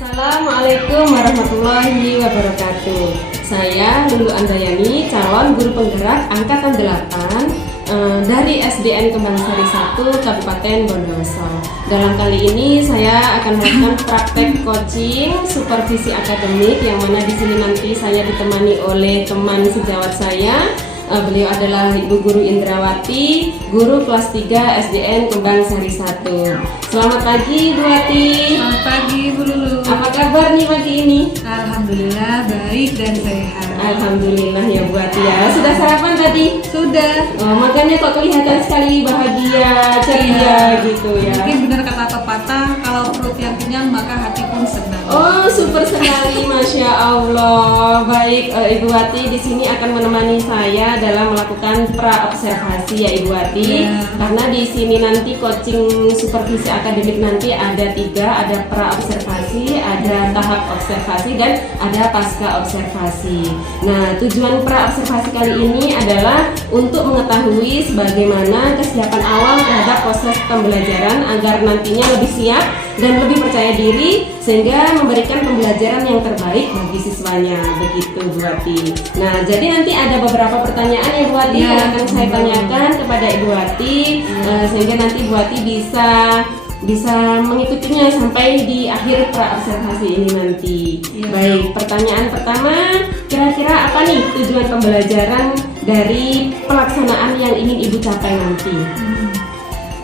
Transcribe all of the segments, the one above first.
Assalamualaikum warahmatullahi wabarakatuh. Saya Lulu Andayani, calon guru penggerak angkatan 8 dari SDN Kembangsari 1 Kabupaten Bondowoso. Dalam kali ini saya akan melakukan praktek coaching supervisi akademik, yang mana di sini nanti saya ditemani oleh teman sejawat saya. Beliau adalah Ibu Guru Indrawati, guru kelas 3 SDN Kembangsari 1. Selamat pagi Bu Wati. Selamat pagi Bu Lulu. Apa kabar nih pagi ini? Alhamdulillah baik dan sehat. Alhamdulillah ya Bu Wati ya. Sudah sarapan tadi? Sudah. Oh, makanya kok kelihatan sekali bahagia, ceria gitu ya. Mungkin benar kata pepatah, kalau perut yang kenyang maka hati pun senang. Oh, super sekali, Masya Allah. Baik, Ibu Wati di sini akan menemani saya dalam melakukan pra-observasi ya Ibu Wati. Ya. Karena di sini nanti coaching supervisi akademik nanti ada 3, ada pra-observasi, ada tahap observasi, dan ada pasca observasi. Nah, tujuan pra-observasi kali ini adalah untuk mengetahui sebagaimana kesiapan awal terhadap proses pembelajaran agar nantinya lebih siap dan lebih percaya diri sehingga memberikan pembelajaran yang terbaik bagi siswanya, begitu Bu Wati. Nah, jadi nanti ada beberapa pertanyaan ya Bu Wati yang akan saya tanyakan kepada Ibu Wati, sehingga nanti Bu Wati bisa mengikutinya sampai di akhir pra-observasi ini nanti. Baik, pertanyaan pertama, kira-kira apa nih tujuan pembelajaran dari pelaksanaan yang ingin Ibu capai nanti?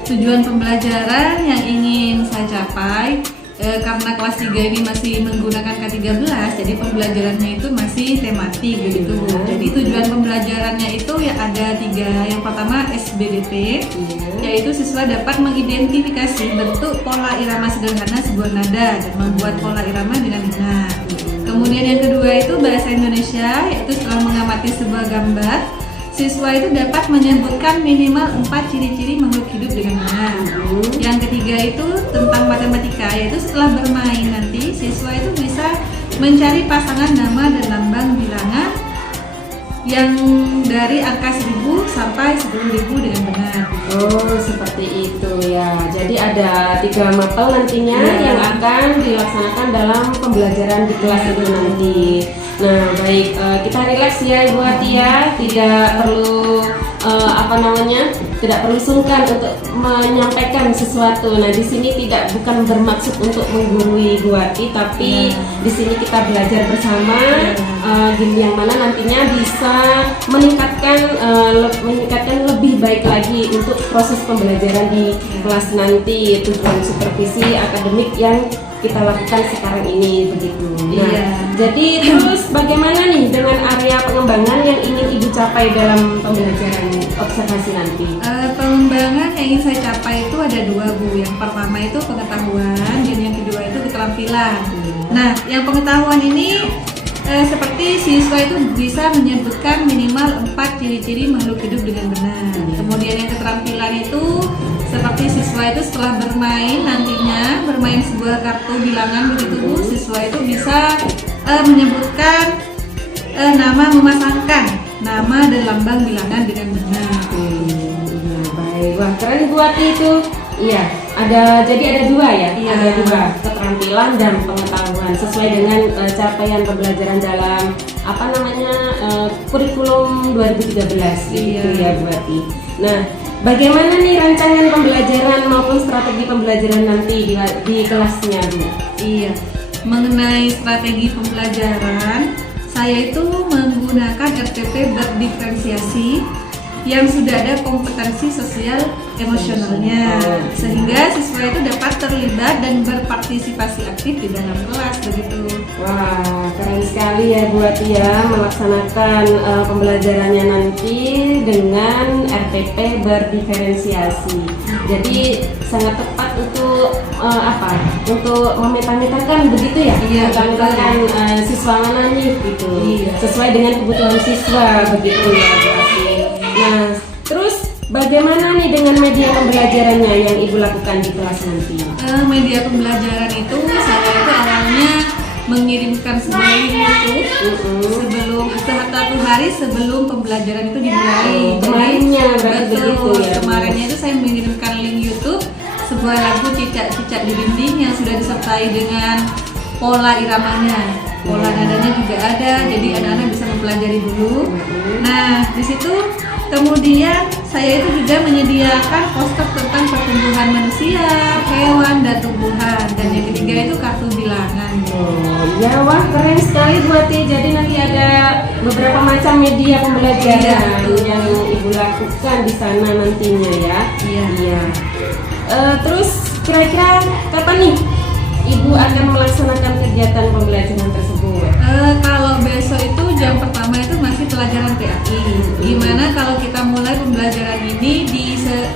Tujuan pembelajaran yang ingin saya capai, karena kelas 3 ini masih menggunakan K13, jadi pembelajarannya itu masih tematik begitu Bu. Jadi tujuan pembelajarannya itu ya ada 3. Yang pertama SBDP, yaitu siswa dapat mengidentifikasi bentuk pola irama sederhana sebuah nada dan membuat pola irama dengan benar. Kemudian yang kedua itu bahasa Indonesia, yaitu setelah mengamati sebuah gambar, siswa itu dapat menyebutkan minimal 4 ciri-ciri makhluk hidup dengan benar. Yang ketiga itu tentang matematika, yaitu setelah bermain nanti siswa itu bisa mencari pasangan nama dan lambang bilangan yang dari angka 1000 sampai 10.000 dengan benar. Oh, seperti itu ya. Jadi ada 3 mapel nantinya yang akan dilaksanakan dalam pembelajaran di kelas itu nanti. Nah, baik, kita rileks ya Ibu Wati ya. Tidak perlu tidak perlu sungkan untuk menyampaikan sesuatu. Nah, di sini bukan bermaksud untuk menggurui Ibu Wati, tapi di sini kita belajar bersama, yang mana nantinya bisa meningkatkan lebih baik lagi untuk proses pembelajaran di kelas nanti, tujuan supervisi akademik yang kita lakukan sekarang ini begitu. Nah, jadi terus bagaimana nih dengan area pengembangan yang ingin Ibu capai dalam pembelajaran observasi nanti? Pengembangan yang ingin saya capai itu ada 2 Bu. Yang pertama itu pengetahuan dan yang kedua itu keterampilan. Nah, yang pengetahuan ini seperti siswa itu bisa menyebutkan minimal 4 ciri-ciri makhluk hidup dengan benar. Kemudian yang keterampilan itu seperti siswa itu setelah bermain sebuah kartu bilangan begitu Bu, siswa itu bisa menyebutkan memasangkan nama dan lambang bilangan dengan benar. Baik, wah keren Bu Wati itu. Iya, jadi ada 2 ya. Ada 2, keterampilan dan pengetahuan sesuai dengan capaian pembelajaran dalam kurikulum 2013 gitu ya Bu Wati. Nah, bagaimana nih rancangan pembelajaran maupun strategi pembelajaran nanti di kelasnya Bu? Iya, mengenai strategi pembelajaran, saya itu menggunakan RTP berdiferensiasi yang sudah ada kompetensi sosial emosionalnya, sehingga siswa itu dapat terlibat dan berpartisipasi aktif di dalam kelas begitu. Wah, keren sekali ya Bu Wati ya melaksanakan pembelajarannya nanti dengan RTP berdiferensiasi. Jadi sangat tepat untuk untuk memetakan begitu ya, memetakan siswa mana nih gitu, sesuai dengan kebutuhan siswa begitu ya Bu Wati. Nah, terus bagaimana nih dengan media pembelajarannya yang Ibu lakukan di kelas nanti? Media pembelajaran itu saya itu awalnya mengirimkan sebuah link YouTube sebelum 1 hari sebelum pembelajaran itu dimulai. Kemarinnya berarti begitu ya. Kemarinnya itu saya mengirimkan link YouTube sebuah lagu Cicak-Cicak di Dinding yang sudah disertai dengan pola iramanya, pola nadanya juga ada, jadi anak-anak bisa mempelajari dulu. Nah, di situ kemudian saya itu juga menyediakan poster tentang pertumbuhan manusia, hewan, dan tumbuhan. Dan yang ketiga itu kartu bilangan. Oh ya, wah keren sekali Bu Ati. Jadi nanti ada beberapa macam media pembelajaran yang Ibu lakukan di sana nantinya ya. Iya. Terus kira-kira kapan nih Ibu akan melaksanakan kegiatan pembelajaran tersebut? Kalau besok itu jam pertama itu masih pelajaran PAI. Gimana kalau kita mulai pembelajaran ini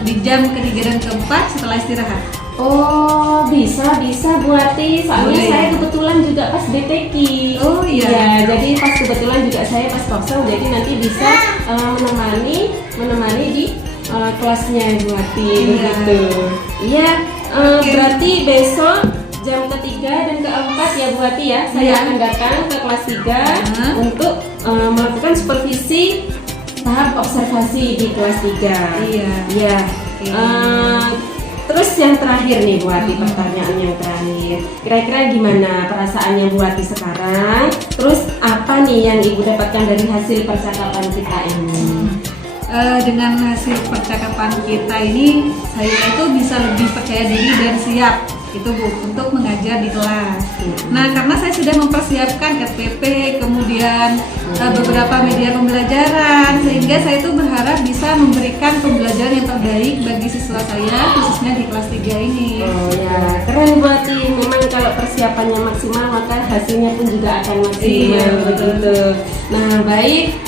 di jam ketiga dan keempat setelah istirahat? Oh bisa Bu Ati. Soalnya Boleh. saya kebetulan juga pas BTK. Oh, iya. Ya, jadi pas kebetulan juga saya pas kosong, jadi nanti bisa menemani di kelasnya Bu Ati Iya. begitu. Iya. Oke. Berarti besok jam ketiga dan keempat ya Bu Ati ya, saya Iya. akan datang ke kelas 3 Nah. untuk melakukan supervisi tahap observasi di kelas 3. Iya. Iya. Oke. Terus yang terakhir nih Bu Ati, pertanyaan yang terakhir. Kira-kira gimana perasaannya Bu Ati sekarang? Terus apa nih yang Ibu dapatkan dari hasil percakapan kita ini? Dengan hasil percakapan kita ini, saya itu bisa lebih percaya diri dan siap itu Bu untuk mengajar di kelas. Nah, karena saya sudah mempersiapkan RPP, kemudian beberapa media pembelajaran, sehingga saya itu berharap bisa memberikan pembelajaran yang terbaik bagi siswa saya, khususnya di kelas 3 ini. Oh ya, keren Bu Ati. Memang kalau persiapannya maksimal maka hasilnya pun juga akan maksimal. Iya, betul. begitu. Nah, baik.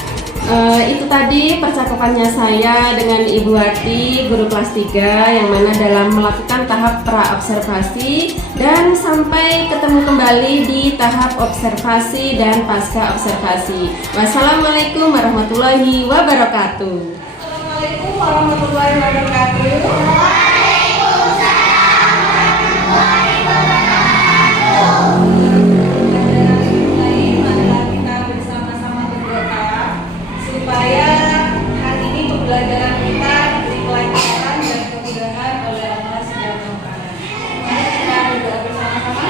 Itu tadi percakapannya saya dengan Ibu Ati, guru kelas 3 yang mana dalam melakukan tahap pra-observasi dan sampai ketemu kembali di tahap observasi dan pasca observasi. Wassalamualaikum warahmatullahi wabarakatuh. Assalamualaikum warahmatullahi wabarakatuh. Kita bersama-sama berdoa supaya hari ini pembelajaran kita diberi kelancaran dan kemudahan oleh Allah Subhanahu wa Ta'ala. Mari kita berdoa bersama-sama.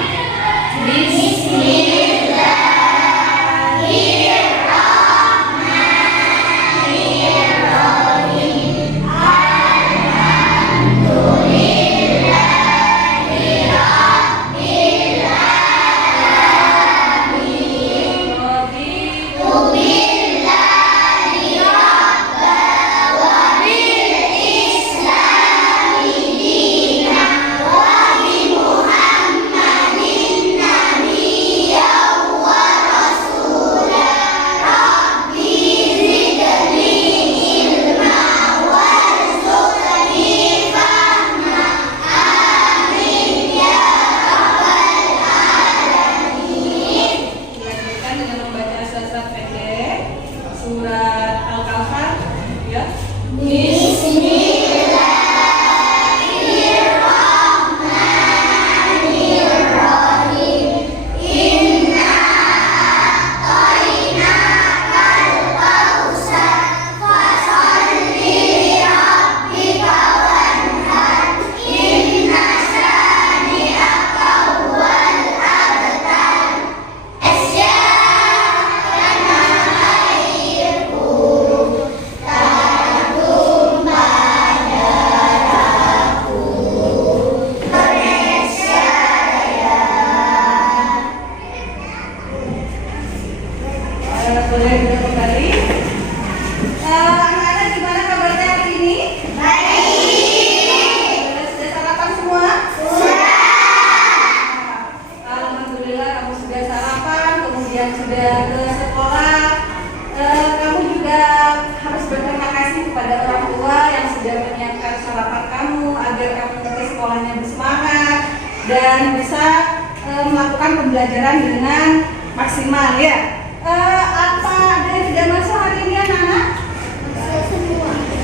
Dilanjutkan dengan membaca surat pendek surat Al-Kahf ya. Boleh kita kembali. Anak-anak gimana kabarnya hari ini? Baik. Sudah sarapan semua? Sudah. Alhamdulillah kamu sudah sarapan, kemudian sudah ke sekolah. Kamu juga harus berterima kasih kepada orang tua yang sudah menyiapkan sarapan kamu agar kamu ke sekolahnya bersemangat dan bisa melakukan pembelajaran dengan maksimal ya. Apa ada yang tidak masuk hari ini anak-anak?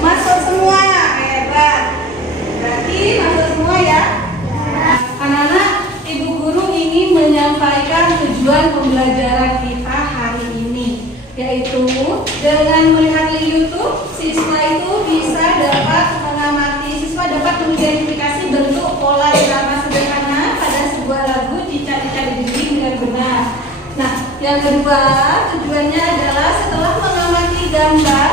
Masuk semua, hebat. Berarti masuk semua ya. Anak-anak, Ibu Guru ingin menyampaikan tujuan pembelajaran kita hari ini, yaitu dengan melihat di YouTube, siswa itu bisa dapat mengamati, siswa dapat mengidentifikasi bentuk pola irama sederhana pada sebuah lagu Cica-Cica di Dinding dan Yang kedua, tujuannya adalah setelah mengamati gambar,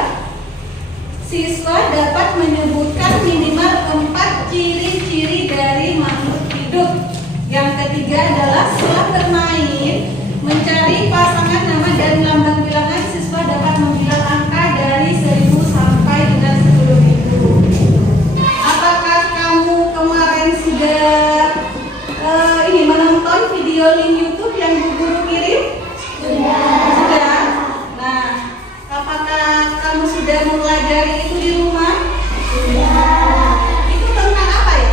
siswa dapat menyebutkan minimal 4 ciri-ciri dari makhluk hidup. Yang ketiga adalah setelah bermain, mencari pasangan nama dan lambang bilangan, siswa dapat membilang angka dari 1000 sampai dengan 10.000. Apakah kamu kemarin sudah menonton video link YouTube yang Bu Guru kirim? Sudah. Nah, apakah kamu sudah mempelajari itu di rumah? Itu tentang apa ya?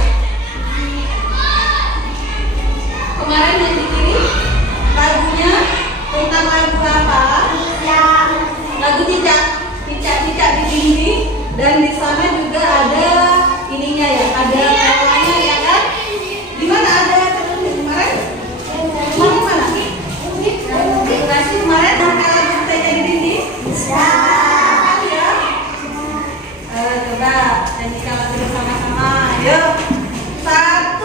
Kemarin yang dikirim lagunya tentang lagu apa? Lagu cicak di dinding, dan di sana juga ada ininya ya, ada polanya ya kan? Di mana ada kemarin? Mana? Dikasih kemarin ada lagu cicak di dinding? Ya. Coba nyanyikan lagu bersama-sama. Ayo. 1,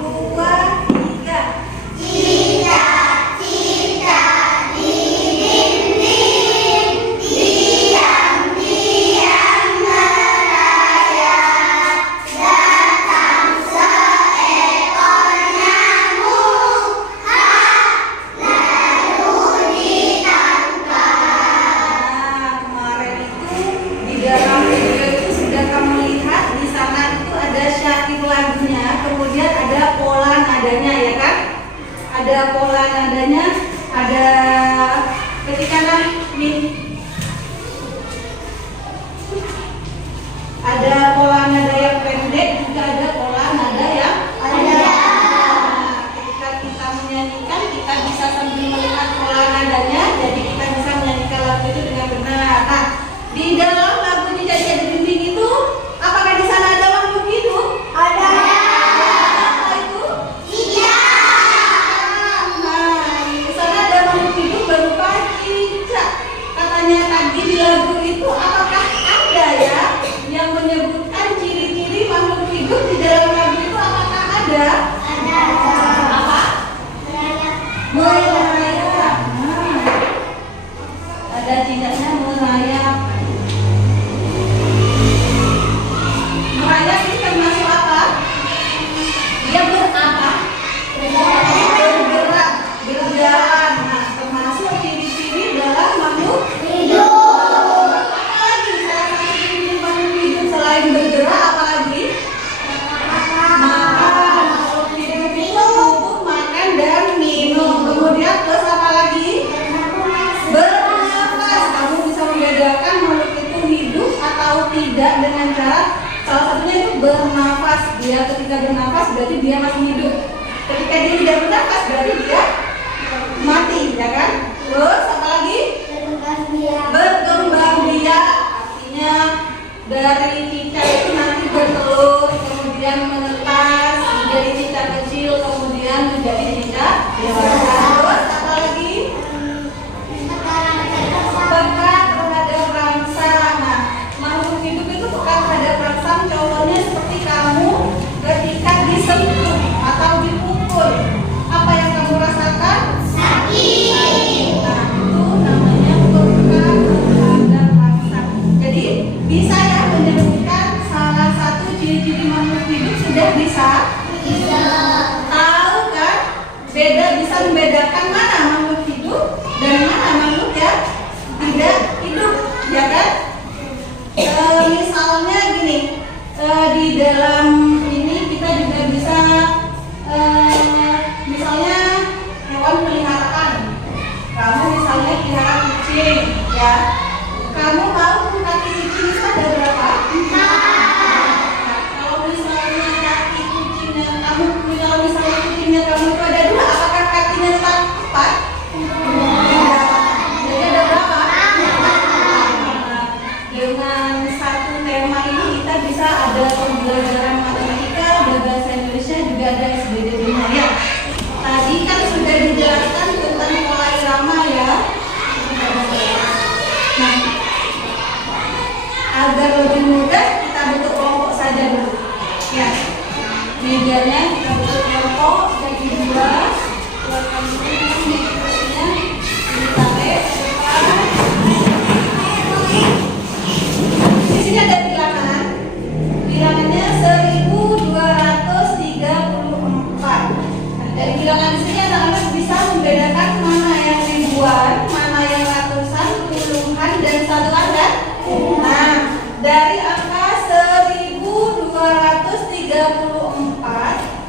2, 3. Kemudian ada pola nadanya ya kan? Ada pola nadanya, ada ketika ada pola nada yang pendek, juga ada pola nada yang panjang. Nah, ketika kita menyanyikan, kita bisa sambil melihat pola nadanya, jadi kita bisa menyanyikan lagu itu dengan benar. Nah, di dalam lagu Cicak di Dinding itu, apakah di sana ada makhluk hidup? Ada. Tadi di lagu itu apakah ada ya yang menyebutkan ciri-ciri makhluk hidup di dalam lagu itu, apakah ada? Ada. Apa? Merayap. Ada cicaknya merayap. Merayap ini termasuk apa? Dia berapa? Bergerak, berjalan. Nah, termasuk ciri-ciri dalam makhluk hidup. Apalagi salah satu ciri makhluk hidup selain bergerak, apalagi? Makan. Makhluk hidup itu butuh makan dan minum. Kemudian terus apa lagi? Bernafas. Kamu bisa membedakan makhluk itu hidup atau tidak dengan cara salah satunya itu bernafas. Dia ketika bernafas berarti dia masih hidup. Ketika dia tidak bernafas berarti dia mati, ya kan? Terus apa lagi? Berkembang biak, artinya dari cicak itu nanti bertelur, kemudian menetas menjadi cicak kecil, kemudian menjadi cicak dewasa. Terus apa lagi? Peka terhadap rangsang. Nah, makhluk hidup itu peka terhadap rangsang. Contohnya seperti kamu ketika disentuh atau dipukul, apa yang kamu rasakan? Sakit. Nah, itu namanya peka terhadap rangsang. Jadi bisa ya menyebutkan salah satu ciri-ciri makhluk hidup, sudah bisa? Bisa. Tahu kan? Bisa membedakan mana makhluk hidup dan mana makhluk yang tidak hidup, ya kan? Misalnya gini, di dalam ini kita juga bisa misalnya hewan peliharaan. Kamu misalnya pelihara kucing, ya. Kamu tahu kaki kucing itu ada berapa? Kalau misalnya kaki kucingnya kamu, kalau misalnya kucingnya kamu itu ada 2, apakah kakinya tetap 4? Jadi ada berapa? Dengan satu tema ini kita bisa ada pembelajaran matematika, ada bahasa Indonesia, juga ada SBD Maya. Tadi kan sudah dijelaskan tentang pola irama ya. Nah, agar lebih mudah kita bentuk kelompok saja dulu. Ya, medianya kita bentuk kelompok jadi 2. Kemudian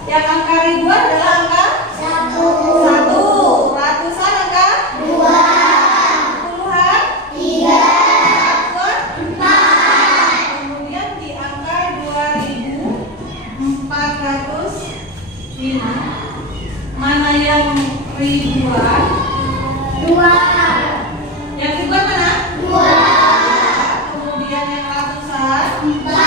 Yang angka ribuan adalah angka 1. Ratusan angka 2. Puluhan 3. Ratusan 4. Kemudian di angka 2405 mana yang ribuan? 2. Yang ribuan mana? 2. Kemudian yang ratusan 4.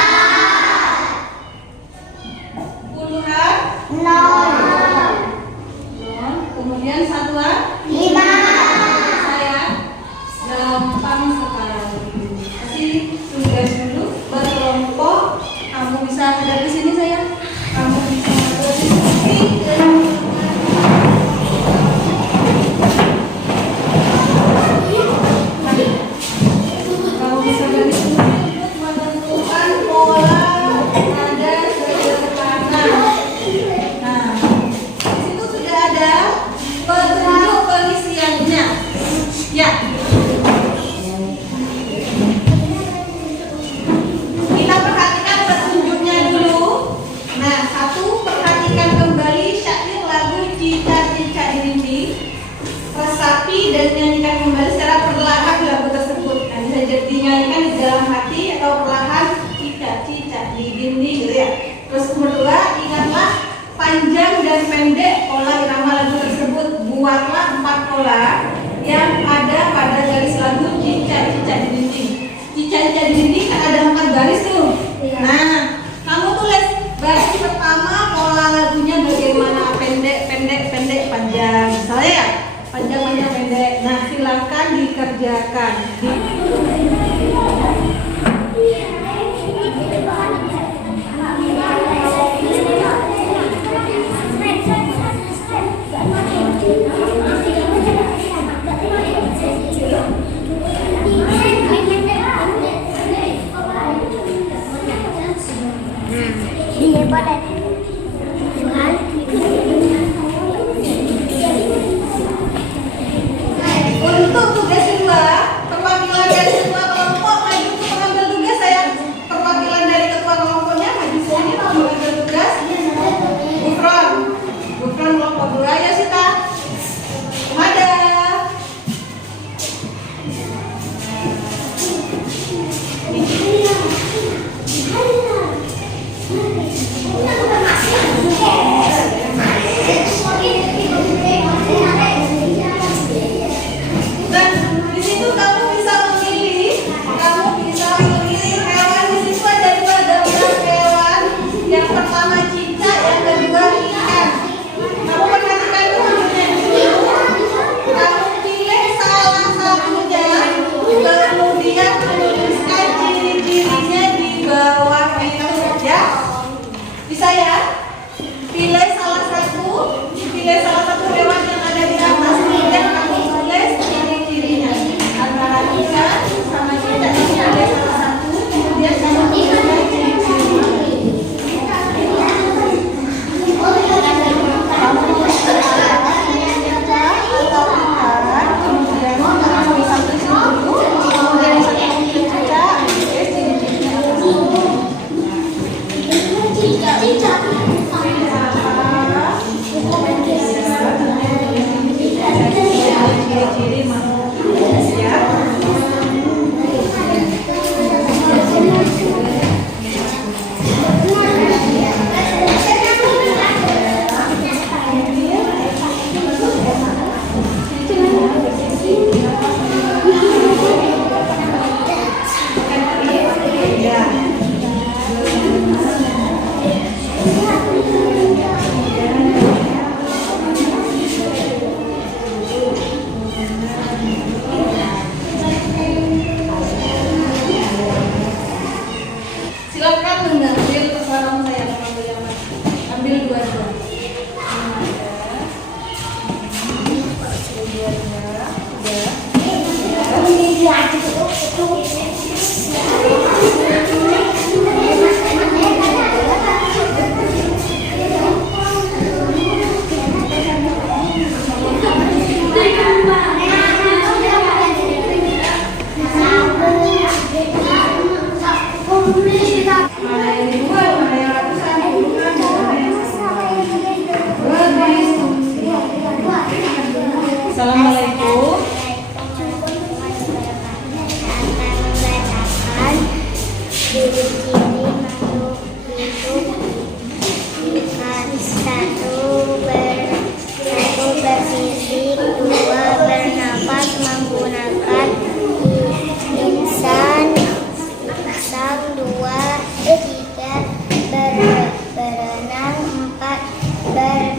Puluhan 0. Kemudian satuan 5. Saya gampang sekali. Kasih tugas dulu berkelompok. Kamu bisa ada di sini sayang. Kamu bisa ada di sini. Kamu bisa dari sini untuk menentukan pola nada sederhana. Nah, di situ sudah ada petunjuk pengisiannya. Ya. Kita perhatikan petunjuknya dulu. Nah, 1, perhatikan kembali syair lagu Cicak-Cicak di Dinding. Resapi dan nyanyikan kembali secara perlahan lagu tersebut. Nah, bisa dinyanyikan di dalam hati atau perlahan, cicak-cicak di dinding gitu ya. Terus kedua, ingatlah panjang dan pendek pola irama lagu tersebut. Buatlah 4 pola yang ada pada garis lagu Cicak-Cicak di Dinding. Cicak-cicak di dinding kan ada 4 garis tuh. Nah, kamu tulis baris pertama pola lagunya bagaimana, pendek, pendek, pendek, panjang. Misalnya ya, panjang, panjang, pendek. Nah, silakan dikerjakan. Untuk tugas kedua, perwakilan dari ketua kelompok maju untuk mengambil tugas saya. Perwakilan dari ketua kelompoknya maju sini untuk mengambil tugas. Gufron kelompok 2 ya Sita. Ada. Dan di situ kamu bisa memilih hewan. Di situ ada 2 gambar hewan. Yang pertama cicak, yang kedua ikan. Kamu perhatikan tunjuknya dulu. Kamu pilih salah satunya, kemudian tuliskan ciri-cirinya di bawah itu ya. Bisa ya? Pilih salah satu hewan yang ada di atas, kemudian kamu tulis ciri-cirinya. Antara ikan sama cicak ini ada salah satu, kemudian kamu tuliskan ciri-cirinya. Kamu tulis cicak atau ikan, kemudian kamu bisa tulis dulu, kemudian bisa tulis cicak, tulis ciri-cirinya. Ciri-ciri manusia. Silakan mengambil pesanan saya, mengambil yang mana? Ambil dua-dua. Mana yang ribuan, mana yang ratusan, puluhan, mana yang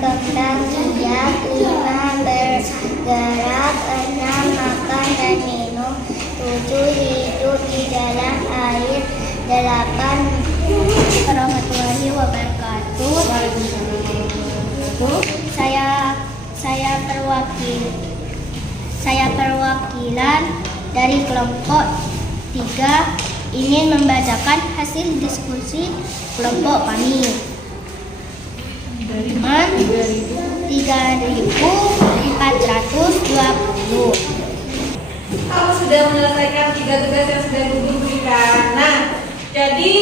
berkembang biak, 5 bergerak, 6 makan dan minum, 7 hidup di dalam air, 8 warahmatullahi wabarakatuh. Saya perwakilan dari kelompok 3 ingin membacakan hasil diskusi kelompok kami. 3.420. Kamu sudah menyelesaikan 3 tugas yang sudah Gugu berikan. Nah, jadi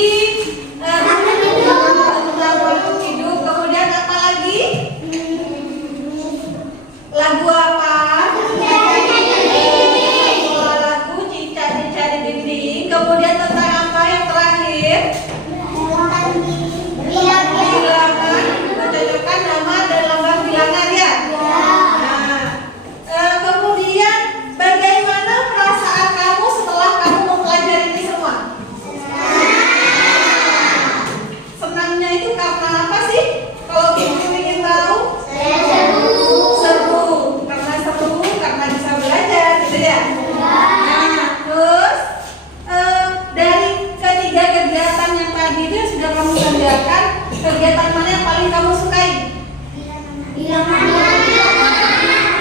tentang makhluk hidup, kemudian apa lagi? Lagu apa? Lagu Cica-Cica di Dinding. Kemudian tentang apa yang terakhir? Bilangan, mencocokkan nama dan lambang bilangan ya? Nah, kemudian bagaimana perasaan kamu setelah kamu mempelajari ini semua? Senangnya itu karena apa sih? Kalau Ibu ingin tahu? Seru. Karena seru, karena bisa belajar, gitu ya? Nah, terus dari ketiga kegiatan yang tadi itu yang sudah kamu kerjakan, kegiatan mana yang paling kamu sukai?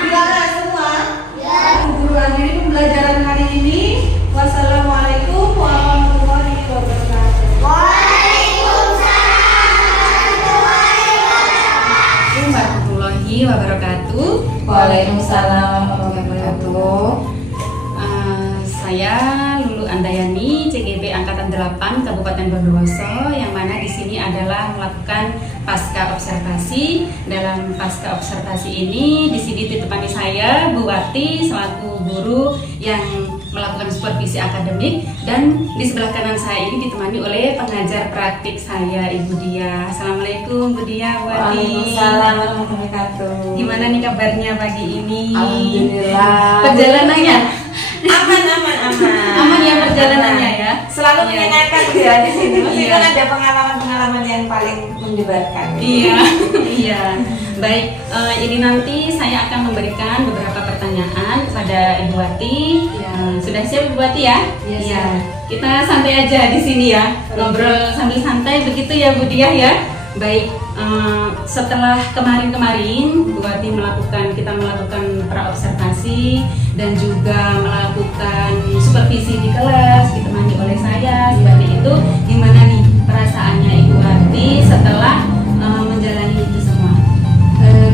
Bilangan semua? Ya. Guru akhiri pembelajaran hari ini. Wassalamualaikum warahmatullahi wabarakatuh. Warahmatullahi wabarakatuh. Waalaikumsalam warahmatullahi wabarakatuh. Saya Lulu Andayani, CGB Angkatan 8 Kabupaten Bondowoso, yang mana di sini adalah melakukan pasca observasi. Dalam pasca observasi ini, di sini ditemani saya Bu Wati selaku guru yang melakukan supervisi akademik, dan di sebelah kanan saya ini ditemani oleh pengajar praktik saya, Ibu Dia. Assalamualaikum Bu Dia, Bu Wati. Waalaikumsalam warahmatullahi wabarakatuh. Gimana nih kabarnya pagi ini? Alhamdulillah. Perjalanannya Aman. aman ya perjalanannya ya. Selalu Iya. menyenangkan ya di sini. Meskipun Iya. ada pengalaman-pengalaman yang paling mendebarkan. Iya, iya. Baik, ini nanti saya akan memberikan beberapa pertanyaan kepada Ibu Wati. Iya. Sudah siap Ibu Wati ya? Iya, Iya. siap. Kita santai aja di sini ya, ngobrol sambil santai begitu ya Bu Diah ya. Baik, setelah kemarin-kemarin Bu Wati kita melakukan praobservasi dan juga melakukan supervisi di kelas ditemani oleh saya seperti itu. Gimana nih perasaannya Ibu Wati setelah menjalani itu semua?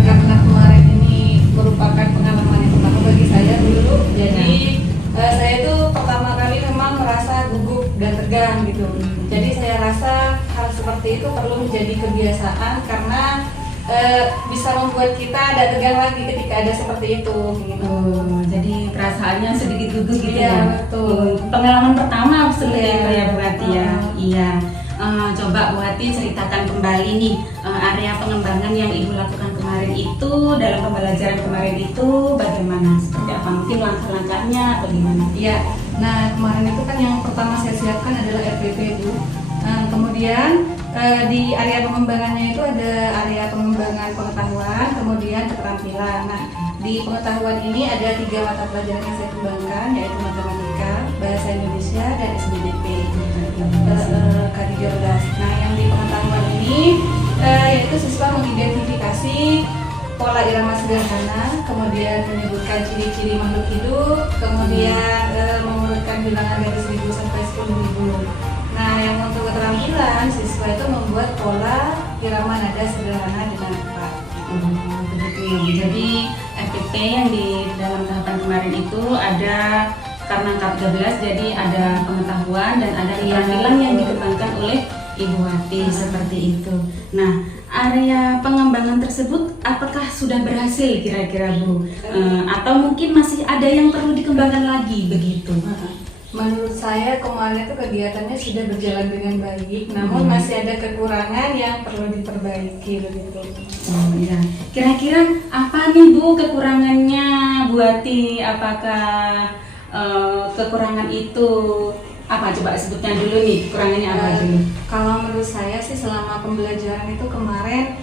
Karena kemarin ini merupakan pengalaman yang pertama bagi saya dulu, jadi saya itu pertama kali memang merasa gugup dan tegang gitu. Jadi saya rasa hal seperti itu perlu menjadi kebiasaan karena bisa membuat kita ada tegang lagi ketika ada seperti itu gitu. Jadi perasaannya sedikit gugup gitu Iya, ya. betul. Pengalaman pertama seperti Iya. itu ya Bu Wati ya. Oh. Iya. Coba Bu Wati ceritakan kembali nih area pengembangan yang Ibu lakukan kemarin itu, dalam pembelajaran kemarin itu bagaimana? Seperti apa? Mungkin langkah-langkahnya atau gimana? Iya. Nah, kemarin itu kan yang pertama saya siapkan adalah RPP Bu. Kemudian di area pengembangannya itu ada area pengembangan pengetahuan, kemudian keterampilan. Nah, di pengetahuan ini ada 3 mata pelajaran yang saya kembangkan, yaitu matematika, bahasa Indonesia, dan SBDP. K13. Nah, yang di pengetahuan ini yaitu siswa mengidentifikasi pola irama sederhana, kemudian menyebutkan ciri-ciri makhluk hidup, kemudian mengurutkan bilangan dari 1000 sampai 10.000. Nah, yang untuk keterampilan, siswa itu membuat pola irama nada sederhana dengan tepat. Begitu ya Bu. Jadi RPP yang di dalam tahapan kemarin itu ada karena K13, jadi ada pengetahuan dan ada keterampilan yang dikembangkan oleh Ibu Wati seperti itu. Nah, area pengembangan tersebut apakah sudah berhasil kira-kira Bu? Atau mungkin masih ada yang perlu dikembangkan lagi begitu? Menurut saya kemarin itu kegiatannya sudah berjalan dengan baik, namun masih ada kekurangan yang perlu diperbaiki begitu. Oh iya. Kira-kira apa nih Bu kekurangannya Bu Wati? Apakah kekurangan itu apa? Coba sebutkan dulu nih kekurangannya apa dulu? Kalau menurut saya sih selama pembelajaran itu kemarin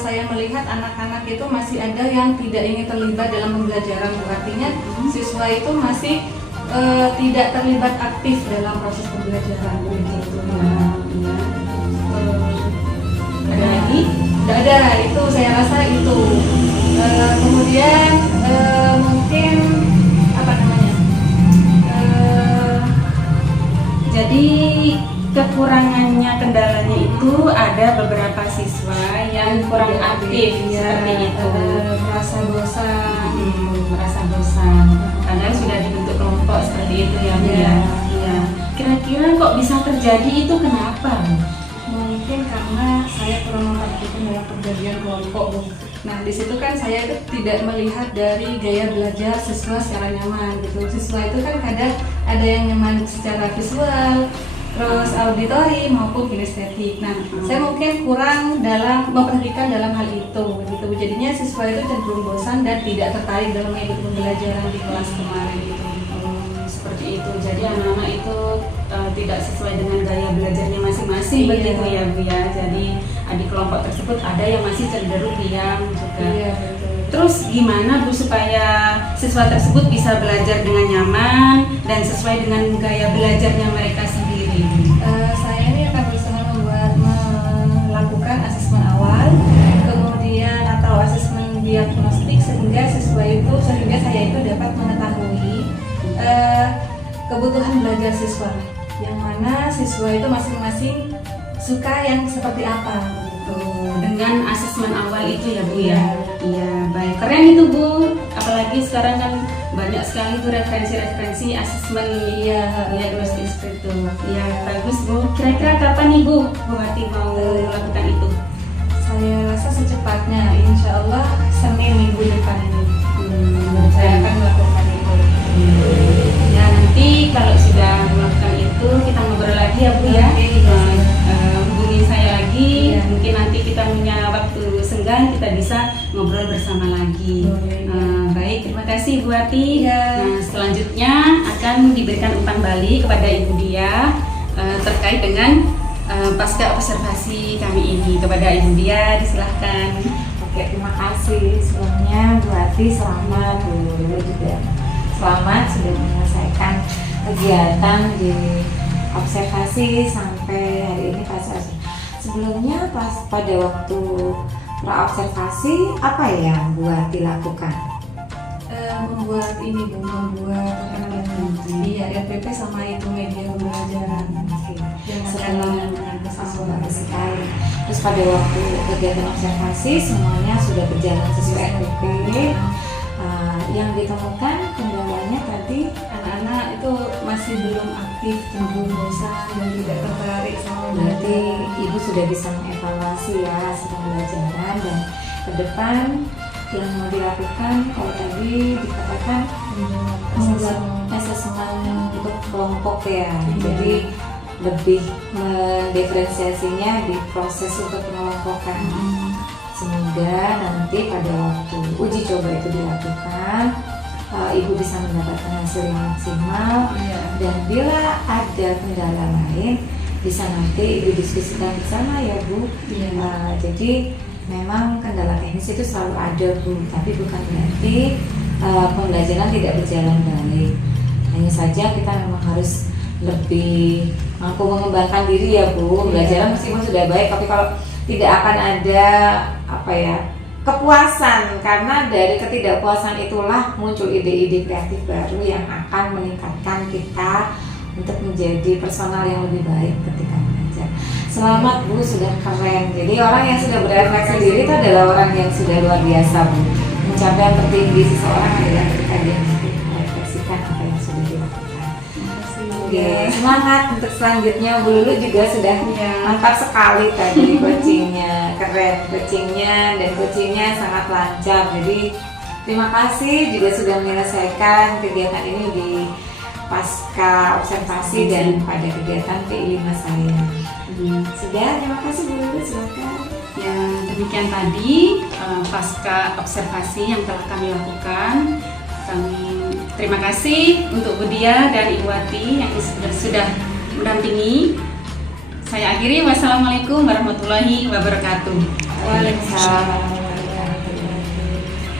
saya melihat anak-anak itu masih ada yang tidak ingin terlibat dalam pembelajaran. Artinya siswa itu masih tidak terlibat aktif dalam proses pembelajaran begitu. Ada lagi? Tidak ada, itu saya rasa itu. Kemudian mungkin apa namanya? Jadi kekurangannya, kendalanya itu ada beberapa siswa yang kurang aktif seperti itu, merasa bosan. merasa bosan. Padahal sudah dibentuk kelompok seperti itu ya Bu ya. Iya. Kira-kira kok bisa terjadi itu kenapa? Mungkin karena saya kurang memperhatikan dalam perjanjian kelompok, Bu. Nah, di situ kan saya itu tidak melihat dari gaya belajar siswa secara nyaman gitu. Siswa itu kan kadang ada yang nyaman secara visual, terus auditori maupun kinestetik. Nah, saya mungkin kurang dalam memperhatikan dalam hal itu gitu. Jadinya siswa itu cenderung bosan dan tidak tertarik dalam mengikuti pembelajaran di kelas kemarin gitu. Seperti itu. Jadi anak-anak itu tidak sesuai dengan gaya belajarnya masing-masing begitu ya Bu ya. Jadi di kelompok tersebut ada yang masih cenderung diam juga. Iya, betul. Terus gimana Bu supaya siswa tersebut bisa belajar dengan nyaman dan sesuai dengan gaya belajarnya mereka sendiri? Saya ini akan berusaha melakukan asesmen awal, kemudian atau asesmen diagnostik sehingga saya itu dapat mengetahui kebutuhan belajar siswa, yang mana siswa itu masing-masing suka yang seperti apa gitu. Dengan asesmen awal itu ya Bu ya. Iya, baik. Keren itu Bu. Apalagi sekarang kan banyak sekali tuh referensi-referensi asesmen diagnostik seperti itu. Iya, bagus Bu. Kira-kira kapan nih Bu Hati mau melakukan itu? Saya rasa secepatnya, insya Allah Senin minggu depan ini saya akan melakukan itu. Ya nanti kalau sudah melakukan itu kita ngobrol lagi ya Bu ya. Hubungi saya lagi. Mungkin nanti kita punya waktu senggang kita bisa ngobrol bersama lagi. Baik, terima kasih Bu Hati. Nah, selanjutnya akan diberikan umpan balik kepada Ibu Dia terkait dengan pasca observasi kami ini. Kepada Ibu Dia, disilahkan. Oke, terima kasih sebelumnya Bu Hati, selamat Bu Lulu juga selamat sudah menyelesaikan kegiatan di observasi sampai hari ini pas sebelumnya pada waktu pra-observasi apa yang Bu Hati lakukan? Membuat ini Bu, membuat RPP sama itu media pembelajaran. Bagus sekali. Terus pada waktu kegiatan observasi semuanya sudah berjalan sesuai RPP. Yang ditemukan kendalanya tadi Anak-anak itu masih belum aktif, cenderung bosan dan tidak tertarik sama berarti Ibu sudah bisa mengevaluasi ya hasil pembelajaran dan ke depan yang mau dilakukan kalau tadi dikatakan membuat asesmen untuk kelompok ya. Jadi lebih mendiferensiasinya di proses untuk pengelompokan. Semoga nanti pada waktu uji coba itu dilakukan, Ibu bisa mendapatkan hasil yang maksimal. Dan bila ada kendala lain bisa nanti Ibu diskusikan bersama ya Bu. Jadi memang kendala teknis itu selalu ada Bu, tapi bukan berarti pembelajaran tidak berjalan baik. Hanya saja kita memang harus lebih mampu mengembangkan diri ya Bu. Pembelajaran meskipun sudah baik, tapi kalau tidak akan ada kepuasan, karena dari ketidakpuasan itulah muncul ide-ide kreatif baru yang akan meningkatkan kita untuk menjadi personal yang lebih baik ketika belajar. Selamat Bu, sudah keren. Jadi orang yang sudah berefleksi diri itu adalah orang yang sudah luar biasa Bu. Pencapaian tertinggi seseorang adalah ketika dia merefleksikan apa yang sudah dilakukan. Oke, semangat untuk selanjutnya. Bu Lulu juga sudah mantap sekali tadi coachingnya, keren coachingnya, dan coachingnya sangat lancar. Jadi terima kasih juga sudah menyelesaikan kegiatan ini di pasca observasi dan pada kegiatan P5 saya. Sudah, terima kasih Bu Lulu, silakan. Ya, demikian tadi pasca observasi yang telah kami lakukan. Kami terima kasih untuk Bu Dia dan Ibu Hati yang sudah mendampingi. Saya akhiri, wassalamualaikum warahmatullahi wabarakatuh. Waalaikumsalam.